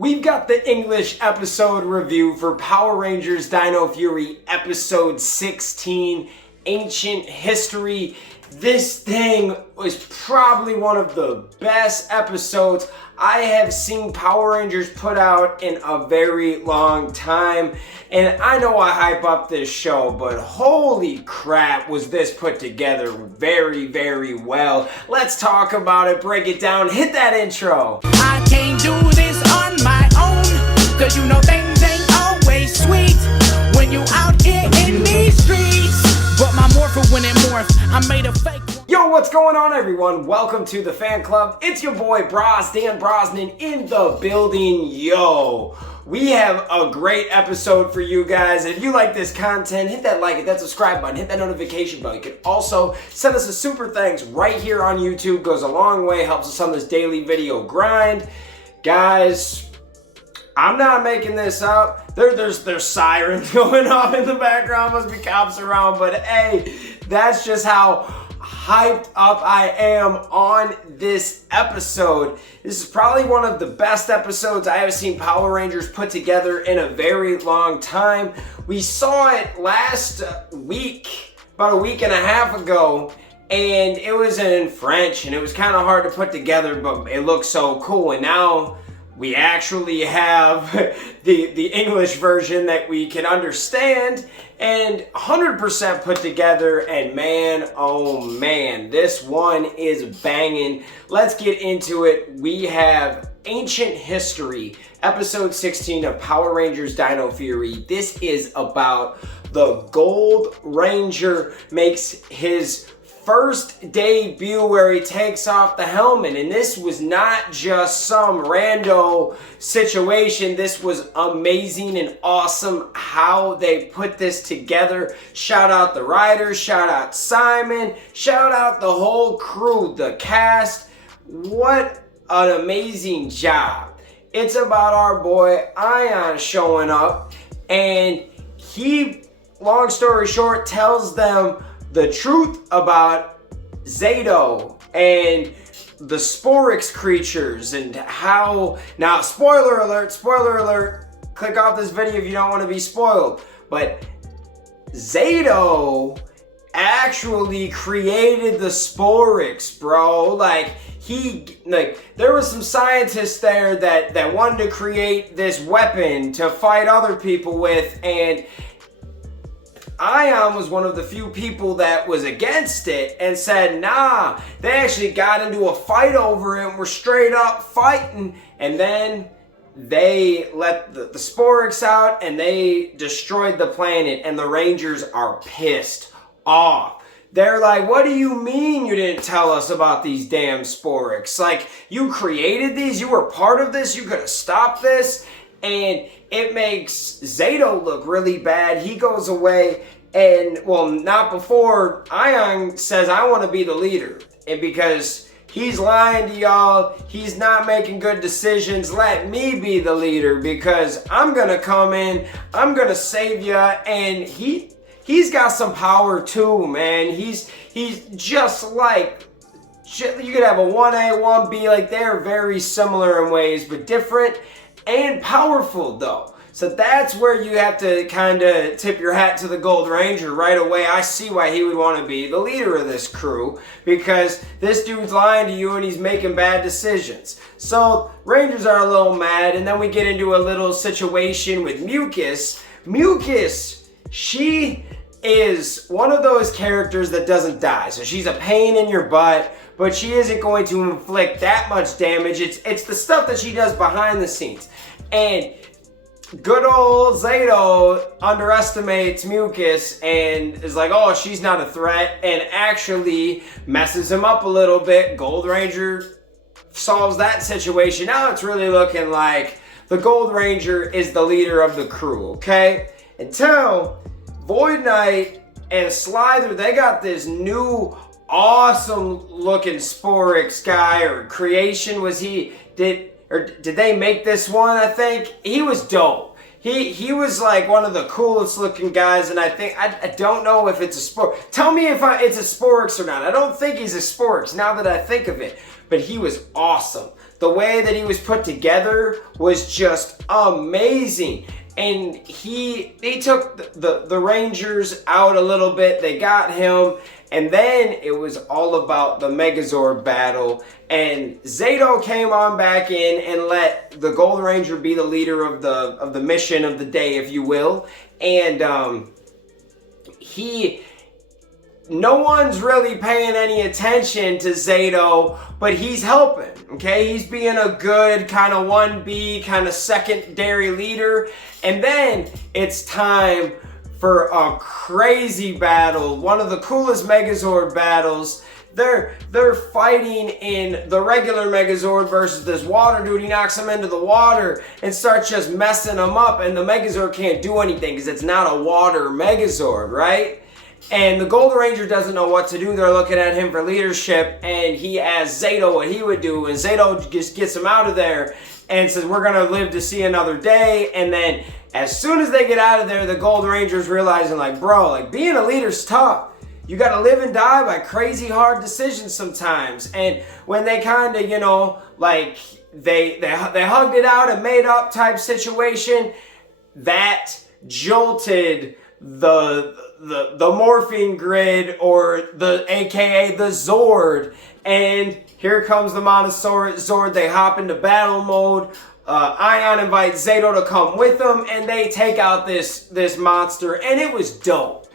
We've got the English episode review for Power Rangers Dino Fury episode 16, Ancient History. This thing was probably one of the best episodes I have seen Power Rangers put out in a very long time. And I know I hype up this show, but holy crap was this put together very, very well. Let's talk about it, break it down, hit that intro. I can't do this on my own, cause you know things ain't always sweet when you out here in these streets. But my morpher when it morphed, I made a fake one. Yo, what's going on, everyone? Welcome to the fan club. It's your boy Dan Brosnan in the building. Yo, we have a great episode for you guys. If you like this content, hit that like, hit that subscribe button, hit that notification bell. You can also send us a super thanks right here on YouTube. Goes a long way, helps us on this daily video grind. Guys, I'm not making this up. There's sirens going off in the background. Must be cops around. But hey, that's just how hyped up I am on this episode. This is probably one of the best episodes I have seen Power Rangers put together in a very long time. We saw it last week, about a week and a half ago, and it was in French, and it was kind of hard to put together, but it looked so cool. And now we actually have the English version that we can understand and 100% put together, and man, oh man, this one is banging. Let's get into it. We have Ancient History, episode 16 of Power Rangers Dino Fury. This is about the Gold Ranger makes his first debut where he takes off the helmet, and this was not just some rando situation. This was amazing and awesome how they put this together. Shout out the writers, shout out Simon, shout out the whole crew, the cast. What an amazing job. It's about our boy Ion showing up, and he, long story short, tells them the truth about Zato and the Sporix creatures and how, now spoiler alert, click off this video if you don't want to be spoiled, but Zato actually created the Sporix, bro. There was some scientists there that wanted to create this weapon to fight other people with, and Ion was one of the few people that was against it and said, nah. They actually got into a fight over it and were straight up fighting, and then they let the Sporix out and they destroyed the planet, and the Rangers are pissed off. They're like, what do you mean you didn't tell us about these damn Sporix? Like, you created these, you were part of this, you could have stopped this. And it makes Zato look really bad. He goes away, and, well, not before Ion says, I want to be the leader. And because he's lying to y'all, he's not making good decisions, let me be the leader, because I'm going to come in, I'm going to save you. And he's got some power too, man. He's just like, you could have a 1A, 1B, like they're very similar in ways, but different and powerful though. So that's where you have to kind of tip your hat to the Gold Ranger right away. I see why he would want to be the leader of this crew, because this dude's lying to you and he's making bad decisions. So Rangers are a little mad, and then we get into a little situation with Mucus. Mucus, she is one of those characters that doesn't die. So she's a pain in your butt, but she isn't going to inflict that much damage. It's the stuff that she does behind the scenes. And good old Zato underestimates Mucus and is like, oh, she's not a threat, and actually messes him up a little bit. Gold Ranger solves that situation. Now it's really looking like the Gold Ranger is the leader of the crew, okay? Until Void Knight and Slither, they got this new awesome looking Sporix guy, or creation. Did they make this one? I think he was dope. He was like one of the coolest looking guys, and I don't know if it's a Sporix. Tell me if it's a Sporix or not. I don't think he's a Sporix now that I think of it, but he was awesome. the way that he was put together was just amazing. And he took the Rangers out a little bit. They got him. And then it was all about the Megazord battle. And Zato came on back in and let the Gold Ranger be the leader of the mission of the day, if you will. And no one's really paying any attention to Zato, but he's helping, okay? He's being a good kind of 1B, kind of secondary leader. And then it's time for a crazy battle, one of the coolest Megazord battles. They're fighting in the regular Megazord versus this water dude. He knocks him into the water and starts just messing him up, and the Megazord can't do anything because it's not a water Megazord, right? And the Gold Ranger doesn't know what to do. They're looking at him for leadership, and he asks Zato what he would do, and Zato just gets him out of there and says, we're gonna live to see another day. And then as soon as they get out of there, the Gold Ranger's realizing, like, bro, like, being a leader's tough. You gotta live and die by crazy hard decisions sometimes. And when they kind of, you know, like, they hugged it out and made up type situation, that jolted the morphing grid, or the AKA the Zord. And here comes the Zord. They hop into battle mode. Ion invites Zato to come with them, and they take out this monster, and it was dope.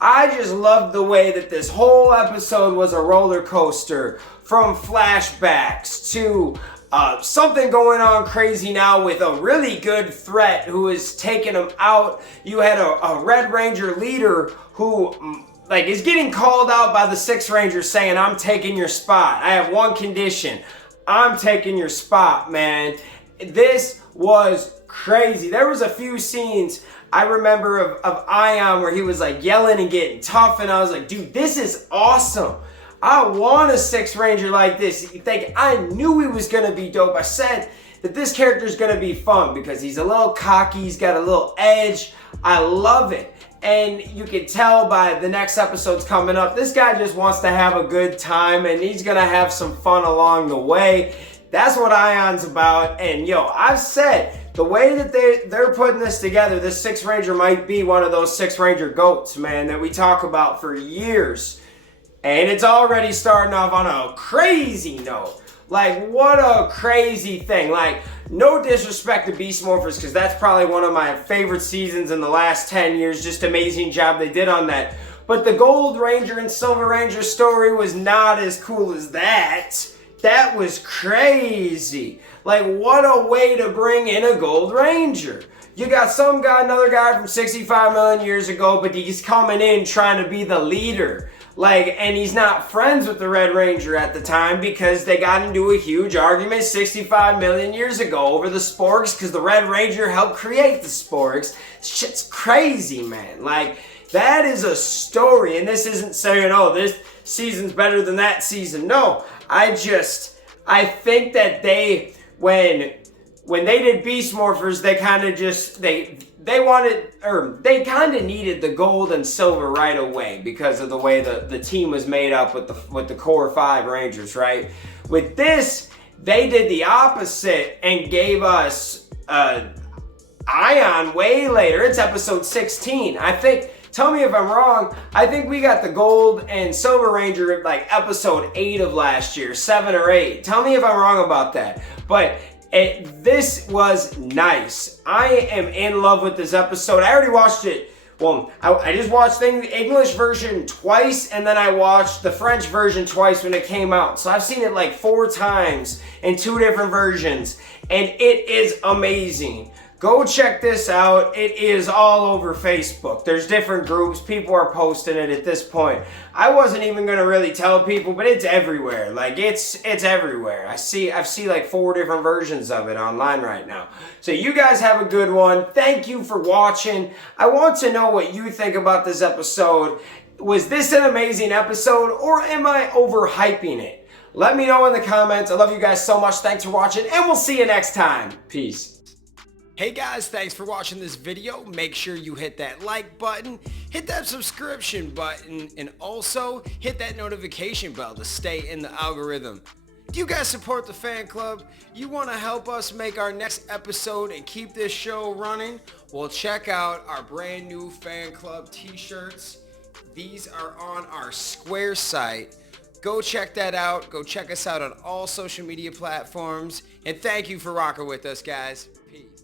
I just loved the way that this whole episode was a roller coaster, from flashbacks to something going on crazy now with a really good threat who is taking them out. You had a Red Ranger leader who like is getting called out by the Sixth Ranger, saying, I'm taking your spot. I have one condition. I'm taking your spot, man. This was crazy. There was a few scenes I remember of Ion where he was like yelling and getting tough, and I was like, dude, this is awesome. I want a Sixth Ranger like this. I knew he was going to be dope. I said that this character is going to be fun because he's a little cocky. He's got a little edge. I love it. And you can tell by the next episodes coming up, this guy just wants to have a good time, and he's going to have some fun along the way. That's what Ion's about. And yo, I've said, the way that they're putting this together, this Sixth Ranger might be one of those Sixth Ranger goats, man, that we talk about for years. And it's already starting off on a crazy note. Like, what a crazy thing. Like, no disrespect to Beast Morphers, because that's probably one of my favorite seasons in the last 10 years. Just amazing job they did on that. But the Gold Ranger and Silver Ranger story was not as cool as that. That was crazy. Like, what a way to bring in a Gold Ranger. You got some guy, another guy from 65 million years ago, but he's coming in trying to be the leader. Like, and he's not friends with the Red Ranger at the time because they got into a huge argument 65 million years ago over the sporks, because the Red Ranger helped create the sporks. Shit's crazy, man. Like, that is a story, and this isn't saying, oh, this season's better than that season. No, I think that when they did Beast Morphers, they kind of just, they kind of needed the gold and silver right away because of the way the team was made up with the core 5 Rangers, right? With this, they did the opposite and gave us Ion way later. It's episode 16. I think, tell me if I'm wrong, I think we got the Gold and Silver Ranger like episode 8 of last year, 7 or 8. Tell me if I'm wrong about that. But this was nice. I am in love with this episode. I already watched it. Well, I just watched the English version twice, and then I watched the French version twice when it came out. So I've seen it like 4 times in 2 different versions, and it is amazing. Go check this out. It is all over Facebook. There's different groups. People are posting it at this point. I wasn't even going to really tell people, but it's everywhere. Like, it's everywhere. I've seen like 4 different versions of it online right now. So you guys have a good one. Thank you for watching. I want to know what you think about this episode. Was this an amazing episode, or am I overhyping it? Let me know in the comments. I love you guys so much. Thanks for watching, and we'll see you next time. Peace. Hey guys, thanks for watching this video. Make sure you hit that like button, hit that subscription button, and also hit that notification bell to stay in the algorithm. Do you guys support the fan club? You want to help us make our next episode and keep this show running? Well, check out our brand new fan club t-shirts. These are on our Square site. Go check that out. Go check us out on all social media platforms. And thank you for rocking with us, guys. Peace.